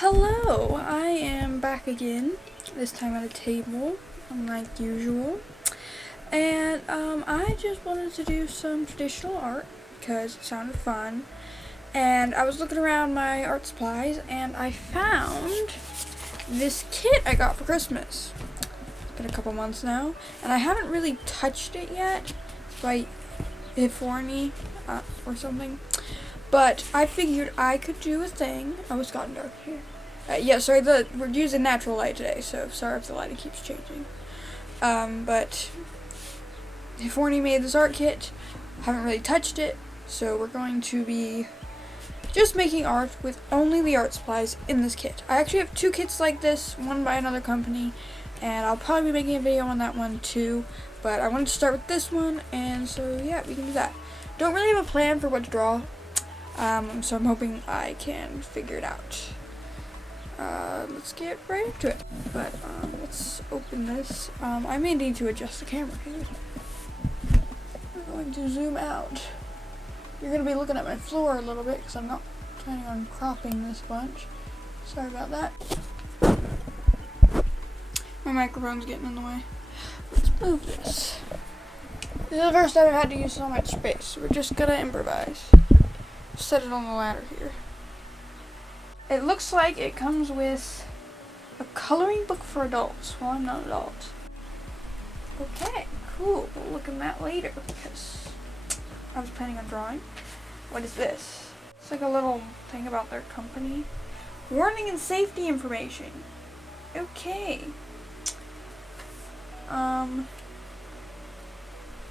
Hello, I am back again, this time at a table, like usual, and I just wanted to do some traditional art because it sounded fun, and I was looking around my art supplies and I found this kit I got for Christmas. It's been a couple months now, and I haven't really touched it yet. It's by HIFORNY or something. But I figured I could do a thing. Oh, it's gotten dark here. Yeah, sorry, we're using natural light today, so sorry if the lighting keeps changing. But HIFORNY made this art kit. Haven't really touched it, so we're going to be just making art with only the art supplies in this kit. I actually have two kits like this, one by another company, and I'll probably be making a video on that one too. But I wanted to start with this one, and so yeah, we can do that. Don't really have a plan for what to draw. So I'm hoping I can figure it out. Let's get right into it. But let's open this. I may need to adjust the camera here. I'm going to zoom out. You're going to be looking at my floor a little bit because I'm not planning on cropping this bunch. Sorry about that. My microphone's getting in the way. Let's move this. This is the first time I've had to use so much space. We're just going to improvise. Set it on the ladder here. It looks like it comes with a coloring book for adults. Well, I'm not an adult. Okay, cool. We'll look at that later because I was planning on drawing. What is this? It's like a little thing about their company. Warning and safety information. Okay.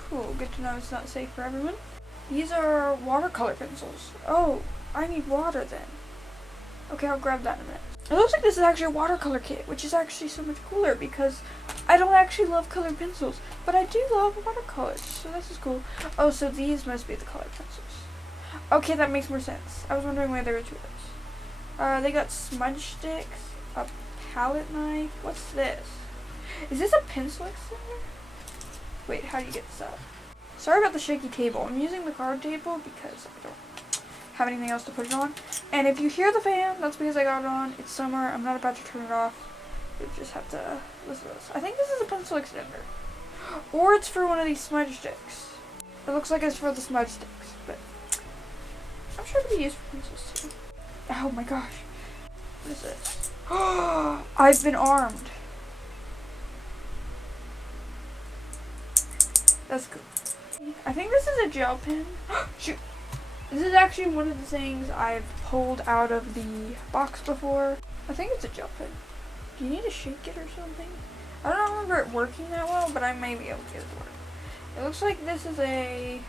Cool. Good to know it's not safe for everyone. These are watercolor pencils. Oh, I need water then. Okay, I'll grab that in a minute. It looks like this is actually a watercolor kit, which is actually so much cooler because I don't actually love colored pencils, but I do love watercolors, so this is cool. Oh, so these must be the colored pencils. Okay, that makes more sense. I was wondering why there were two of those. They got smudge sticks, a palette knife. What's this? Is this a pencil extender? Wait, how do you get this up? Sorry about the shaky table. I'm using the card table because I don't have anything else to put it on. And if you hear the fan, that's because I got it on. It's summer. I'm not about to turn it off. You just have to listen to this. I think this is a pencil extender. Or it's for one of these smudge sticks. It looks like it's for the smudge sticks, but I'm sure it could be used for pencils too. Oh my gosh. What is this? I've been armed. That's cool. I think this is a gel pen. Shoot. This is actually one of the things I've pulled out of the box before. I think it's a gel pen. Do you need to shake it or something? I don't remember it working that well, but I may be able to get it to work. It looks like this is a...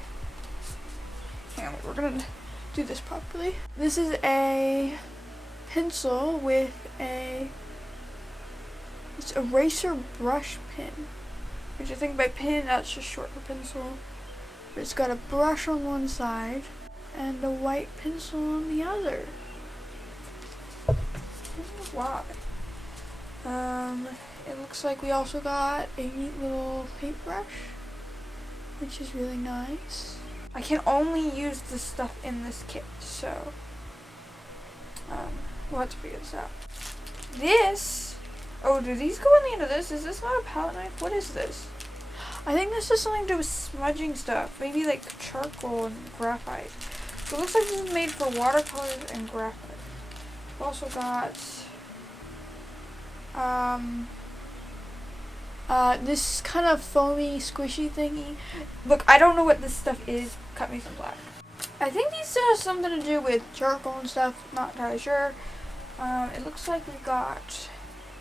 Hang on, we're gonna do this properly. This is a pencil with a... It's eraser brush pen. Which I think by pen, that's just short for pencil. But it's got a brush on one side and a white pencil on the other. I don't know why. It looks like we also got a neat little paintbrush, which is really nice. I can only use this stuff in this kit, so we'll have to figure this out. This, oh, do these go in the end of this? Is this not a palette knife? What is this? I think this is something to do with smudging stuff. Maybe like charcoal and graphite. So it looks like this is made for watercolors and graphite. We've also got this kind of foamy, squishy thingy. Look, I don't know what this stuff is. Cut me some slack. I think these have something to do with charcoal and stuff. Not entirely sure. It looks like we got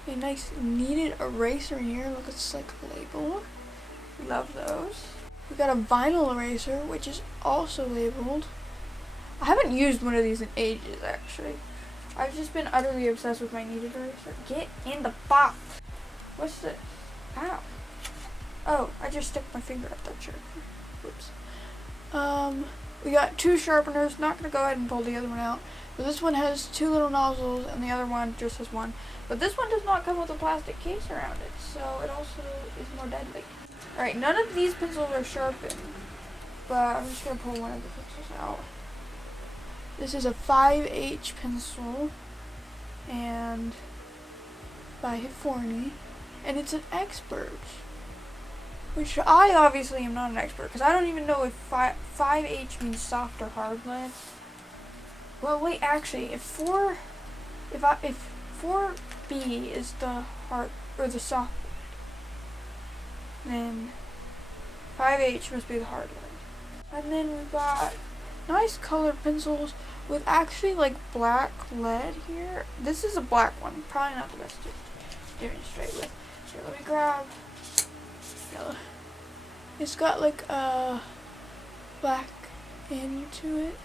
a nice kneaded eraser here. Look, it's like a label. Love those. We got a vinyl eraser, which is also labeled. I haven't used one of these in ages, actually. I've just been utterly obsessed with my kneaded eraser. Get in the box. What's this? Ow. Oh, I just stuck my finger up that shirt. Whoops. We got two sharpeners. Not gonna go ahead and pull the other one out. But this one has two little nozzles, and the other one just has one. But this one does not come with a plastic case around it, so it also is more deadly. Alright, none of these pencils are sharpened, but I'm just going to pull one of the pencils out. This is a 5H pencil, and and by HIFORNY, and it's an expert, which I obviously am not an expert because I don't even know if 5H means soft or hard lead. Well, wait, actually, if 4B is the hard or the soft, then 5H must be the hard lead. And then we've got nice colored pencils with actually like black lead here. This is a black one, probably not the best to demonstrate with. Here, let me grab yellow. It's got like a black into it.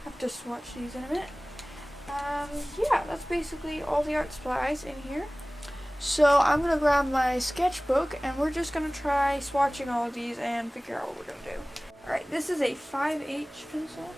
I have to swatch these in a minute. Yeah, that's basically all the art supplies in here. So I'm gonna grab my sketchbook and we're just gonna try swatching all of these and figure out what we're gonna do. Alright, this is a 5H pencil.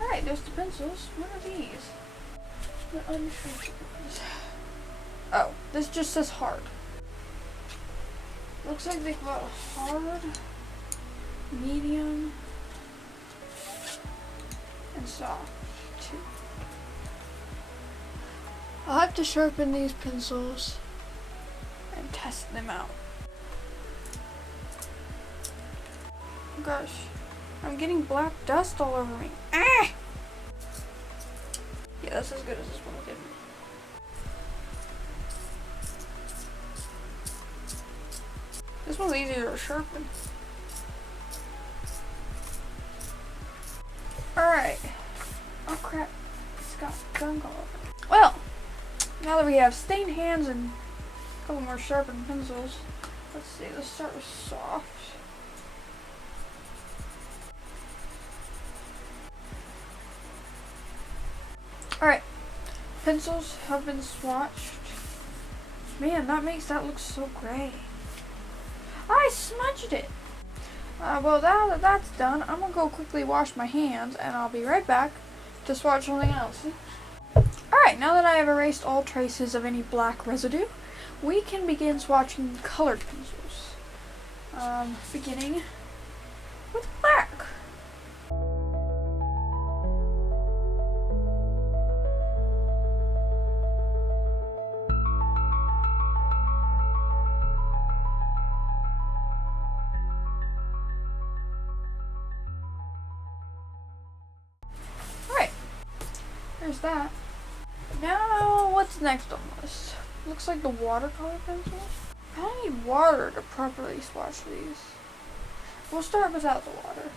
Alright, there's the pencils. What are these? Oh, this just says hard. Looks like they've got hard, medium, and soft too. I'll have to sharpen these pencils and test them out. Oh gosh, I'm getting black dust all over me. Ah! Yeah, that's as good as this one will give me. This one's easier to sharpen. Alright. Oh crap. It's got gunk all over it. Well, now that we have stained hands and a couple more sharpened pencils, let's see, let's start with soft. Alright, pencils have been swatched. Man, that makes that look so gray. I smudged it. Well, now that that's done, I'm gonna go quickly wash my hands and I'll be right back to swatch something else. Alright, now that I have erased all traces of any black residue, we can begin swatching colored pencils. Beginning with black. There's that. Now, what's next on the list? Looks like the watercolor pencils. I need water to properly swatch these. We'll start without the water.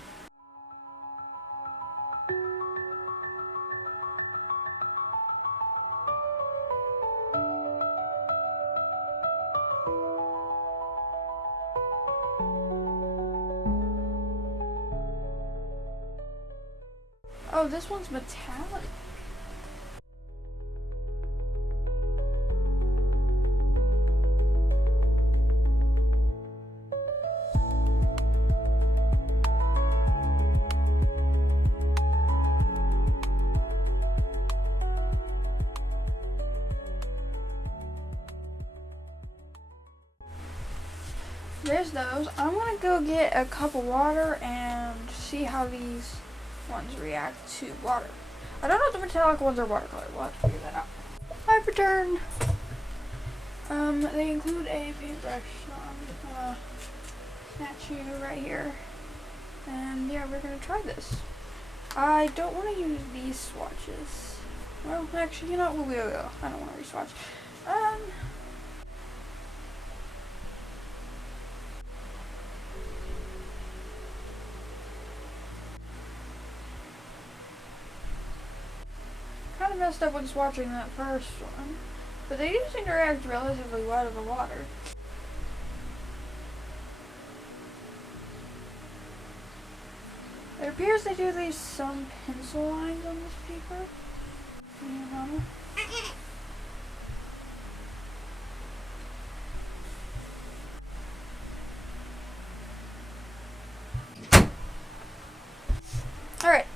Oh, this one's metallic. There's those. I'm gonna go get a cup of water and see how these ones react to water. I don't know if the metallic ones are watercolor. We'll have to figure that out. I've returned. They include a paintbrush. So I'm just gonna snatch you right here. And yeah, we're gonna try this. I don't want to use these swatches. Well, actually, you know what? We'll go. I don't want to re-swatch. Kind of messed up when swatching that first one, but they do seem to react relatively well to the water. It appears they do leave some pencil lines on this paper.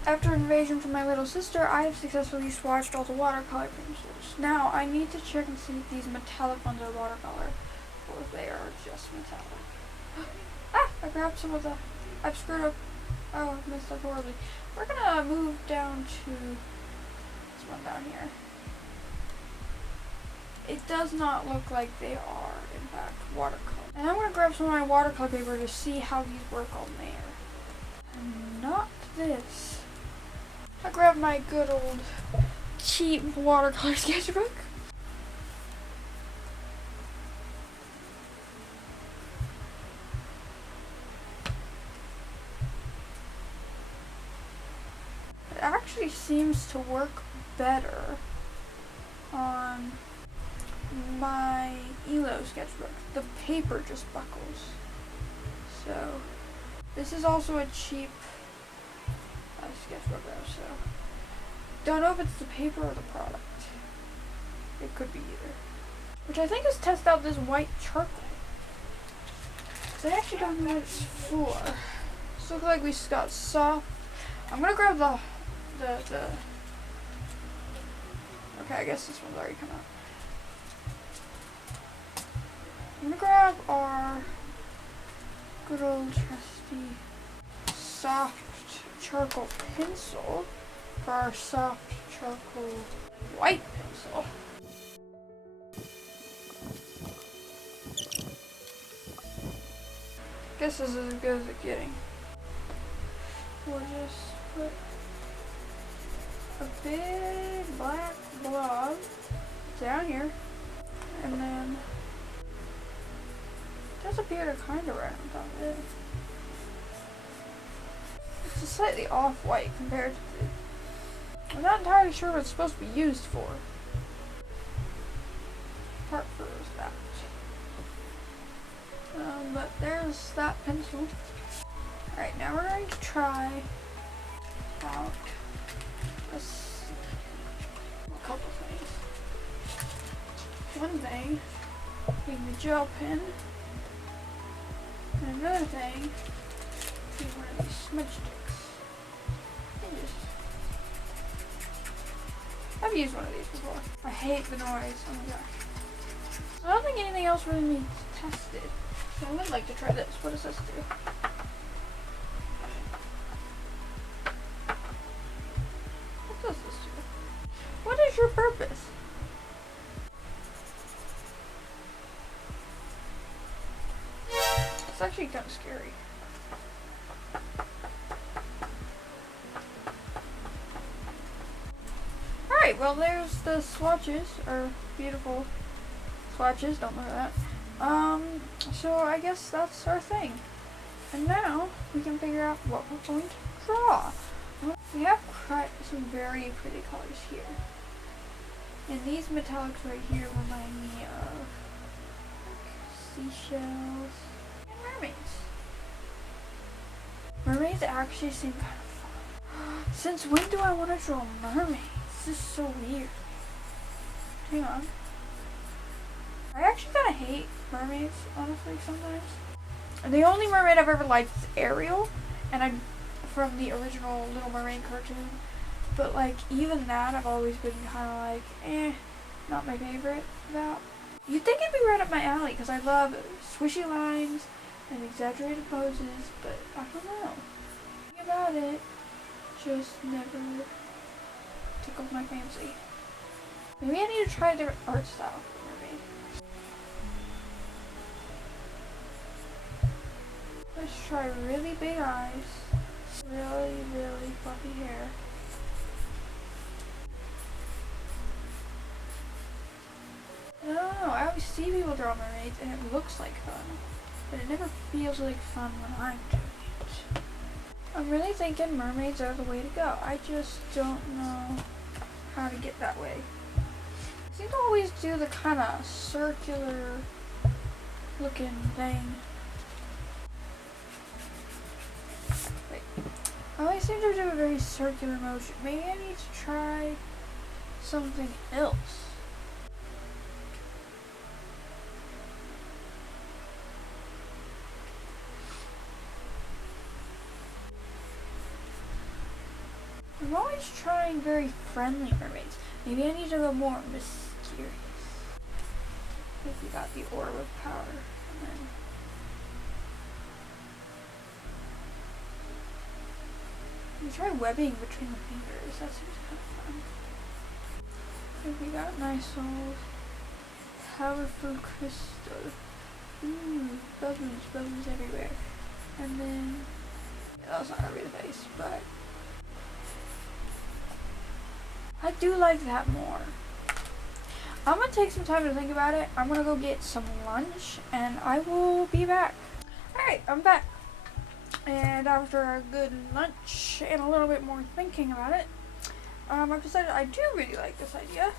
After invasion from my little sister, I have successfully swatched all the watercolor pencils. Now, I need to check and see if these metallic ones are watercolor, or if they are just metallic. Ah! I grabbed some of the... I've screwed up. Oh, I messed up horribly. We're gonna move down to this one down here. It does not look like they are, in fact, watercolor. And I'm gonna grab some of my watercolor paper to see how these work on there. And not this. I grabbed my good old cheap watercolor sketchbook. It actually seems to work better on my ELO sketchbook. The paper just buckles. So, this is also a cheap sketchbook though, so don't know if it's the paper or the product. It could be either. Which I think is test out this white charcoal. I actually don't know what it's for. This looks like we got soft. I'm gonna grab the okay, I guess this one's already come out. I'm gonna grab our good old trusty soft charcoal pencil for our soft charcoal white pencil. Guess this is as good as it's getting. We'll just put a big black blob down here, and then it does appear to kind of right on top of it. It's a slightly off-white compared to the... I'm not entirely sure what it's supposed to be used for. Part for is that. But there's that pencil. Alright, now we're going to try out a couple things. One thing being the gel pen, and another thing being one of these smudge sticks. I've used one of these before. I hate the noise. Oh my gosh. I don't think anything else really needs tested. So I would like to try this. What does this do? What does this do? What is your purpose? It's actually kind of scary. Alright, well there's the swatches, or beautiful swatches, don't know that. So I guess that's our thing. And now we can figure out what we're going to draw. We have some very pretty colors here. And these metallics right here remind me of seashells and mermaids. Mermaids actually seem kind of fun. Since when do I want to draw mermaids? This is so weird. Hang on. I actually kind of hate mermaids, honestly, sometimes. And the only mermaid I've ever liked is Ariel, and I'm from the original Little Mermaid cartoon. But like, even that I've always been kind of like, not my favorite about. You'd think it'd be right up my alley, because I love swishy lines and exaggerated poses, but I don't know. Something about it just never tickled my fancy. Maybe I need to try a different art style for mermaid. Let's try really big eyes, really, really fluffy hair. No, I always see people draw mermaids and it looks like fun, but it never feels like fun when I'm doing it. I'm really thinking mermaids are the way to go. I just don't know how to get that way. I seem to always do the kind of circular looking thing. Wait. I always seem to do a very circular motion. Maybe I need to try something else. I'm always trying very friendly mermaids. Maybe I need to go more mysterious. I think we got the orb of power. And then we try webbing between the fingers. That seems kind of fun. I think we got nice old powerful crystal. Ooh, bubbles everywhere. And then, yeah, that's not gonna be the face, but I do like that more. I'm gonna take some time to think about it. I'm gonna go get some lunch and I will be back. Alright, I'm back. And after a good lunch and a little bit more thinking about it, I've decided I do really like this idea.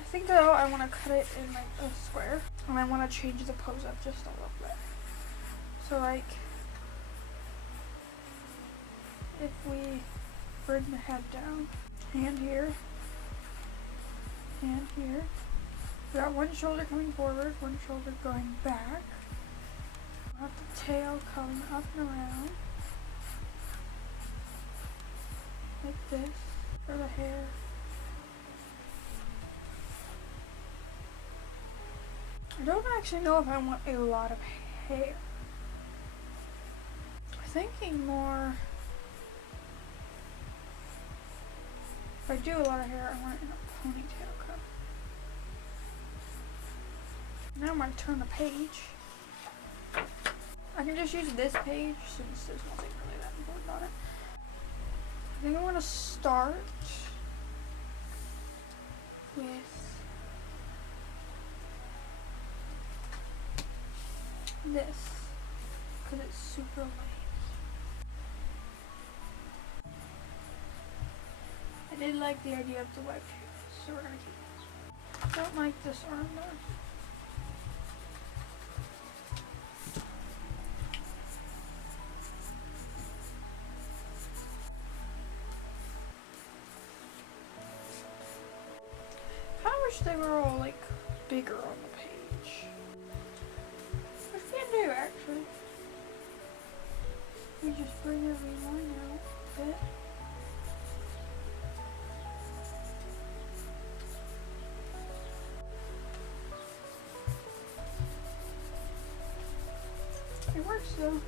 I think though I want to cut it in like a square and I want to change the pose up just a little bit. So like, if we bring the head down, hand here, hand here. We got one shoulder coming forward, one shoulder going back. We have the tail coming up and around. Like this, for the hair. I don't actually know if I want a lot of hair. I'm thinking more, if I do a lot of hair, I want it in a ponytail cut. Now I'm going to turn the page. I can just use this page since there's nothing really that important on it. I think I want to start with this because it's super light. I did like the idea of the web tape, so we're going to keep it. I don't like this arm though. I wish they were all like bigger on the page. Which we can do actually. We just bring every line out a bit. It works though.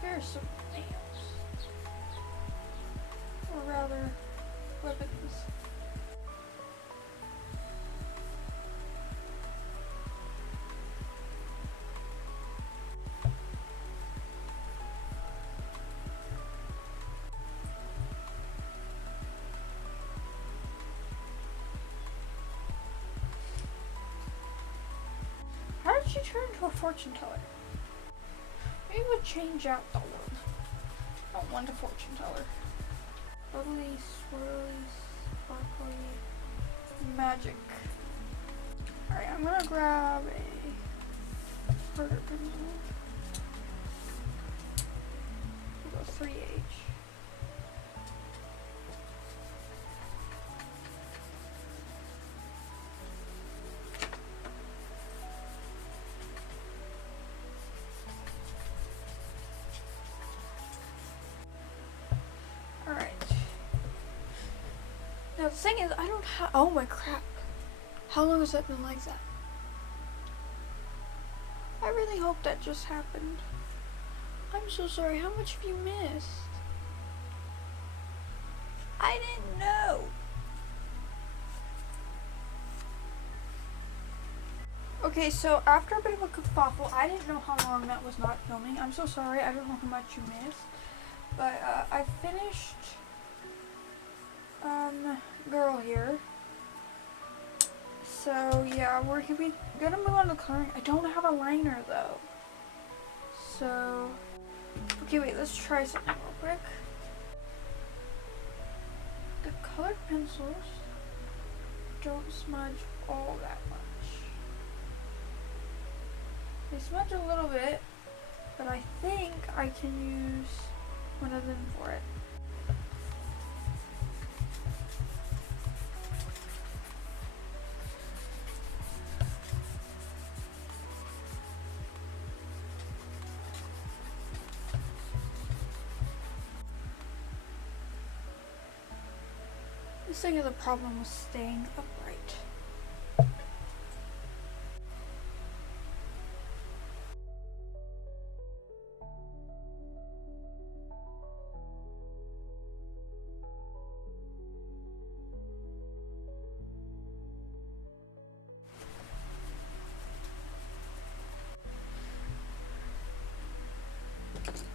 There's some nails, or rather, weapons. How did she turn into a fortune teller? Maybe we'll change out the one. I don't want a fortune teller. Bubbly, swirly, sparkly, magic. Alright, I'm gonna grab a harder pencil. We'll go 3H. Now the thing is, I don't have, oh my crap. How long has that been like that? I really hope that just happened. I'm so sorry, how much have you missed? I didn't know. Okay, so after a bit of a kerfuffle, I didn't know how long that was not filming. I'm so sorry, I don't know how much you missed. But I finished girl here. So yeah, we're gonna move on to coloring. I don't have a liner though. So okay, wait, let's try something real quick. The colored pencils don't smudge all that much. They smudge a little bit, but I think I can use one of them for it. This thing has a problem with staying upright.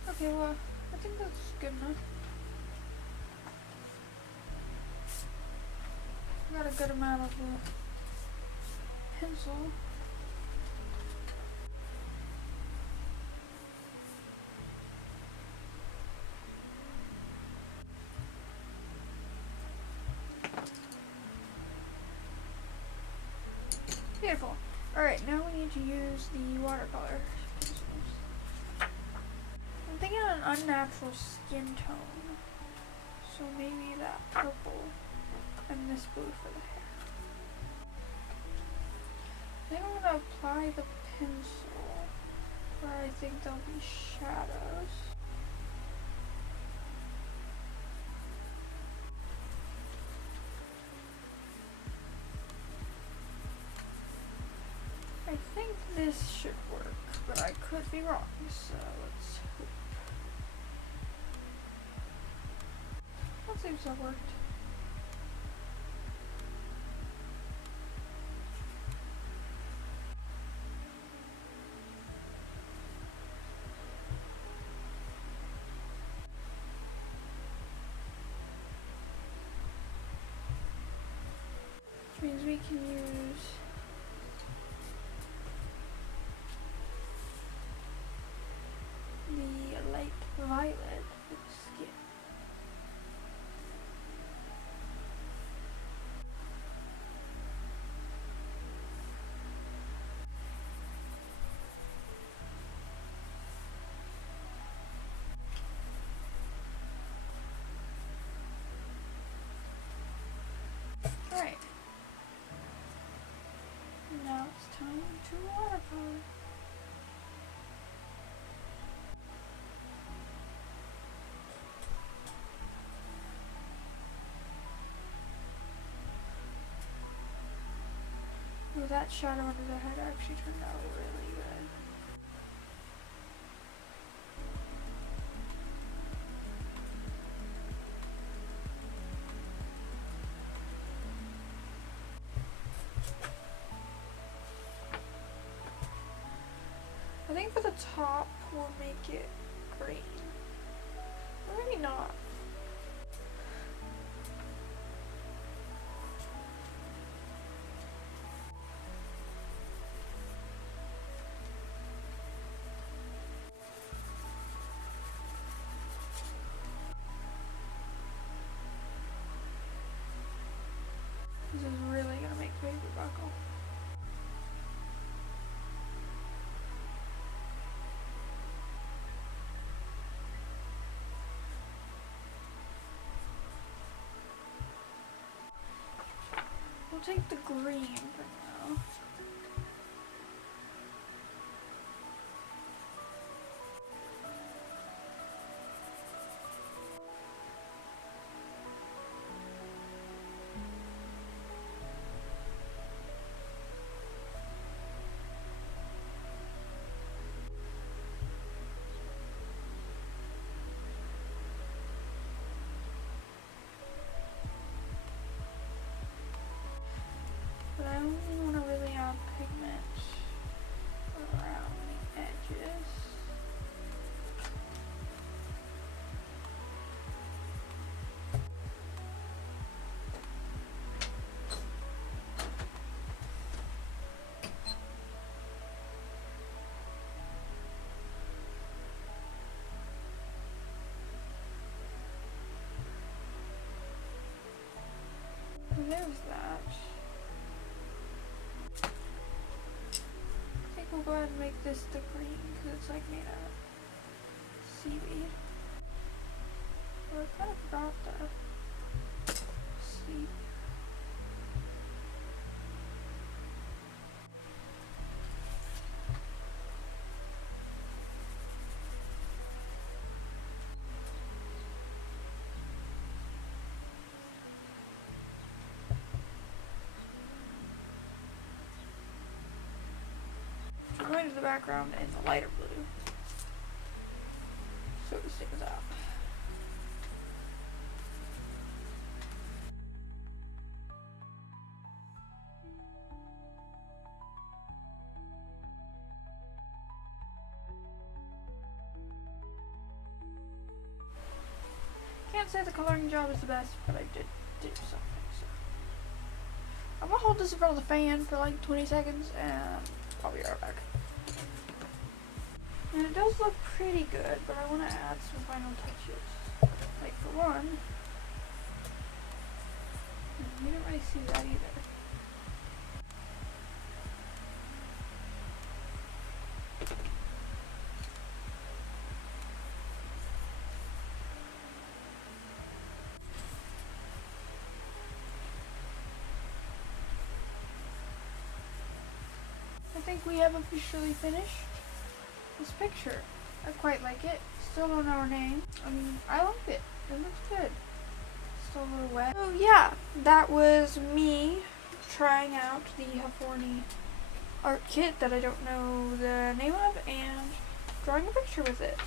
Okay, well, I think that's good enough. Got a good amount of pencil. Beautiful. Alright, now we need to use the watercolor pencils. I'm thinking of an unnatural skin tone. So maybe that purple and this blue for the hair. I think I'm gonna apply the pencil where I think there'll be shadows. I think this should work, but I could be wrong, so let's hope. That seems to have worked. Which means we can use the light violet for the skin. Alright. Now it's time to watercolor. Oh, that shadow under the head actually turned out really good. I think for the top, we'll make it green. Or maybe not. This is really gonna make paper buckle. We'll take the green for now. But I only want to really add go ahead and make this the green because it's like made out of seaweed. Well, I kind of forgot the seaweed. I'm going to the background in the lighter blue so it sticks out. Can't say the coloring job is the best, but I did do something. So I'm gonna hold this in front of the fan for like 20 seconds and I'll be right back. And it does look pretty good, but I want to add some final touches. Like for one, you don't really see that either. I think we have officially finished this picture. I quite like it. Still don't know her name. I like it. It looks good. Still a little wet. So yeah, that was me trying out the HIFORNY art kit that I don't know the name of and drawing a picture with it.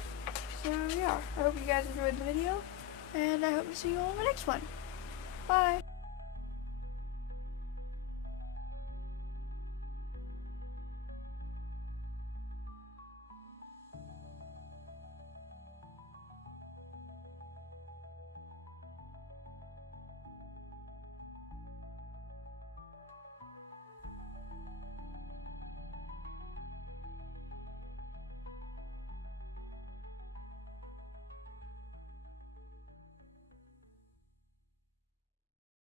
So yeah, I hope you guys enjoyed the video and I hope to see you all in the next one. Bye!